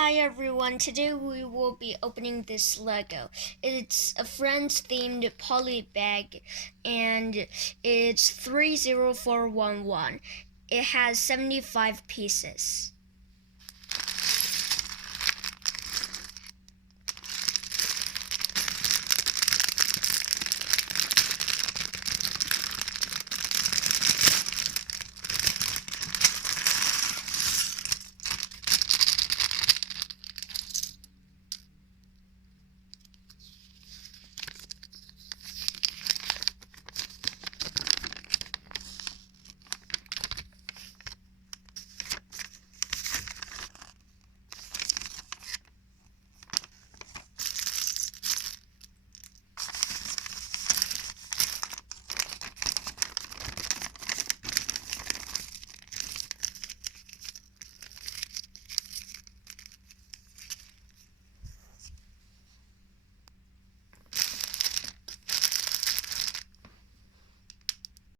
Hi everyone, today we will be opening this Lego. It's a Friends themed poly bag and it's 30411. It has 75 pieces.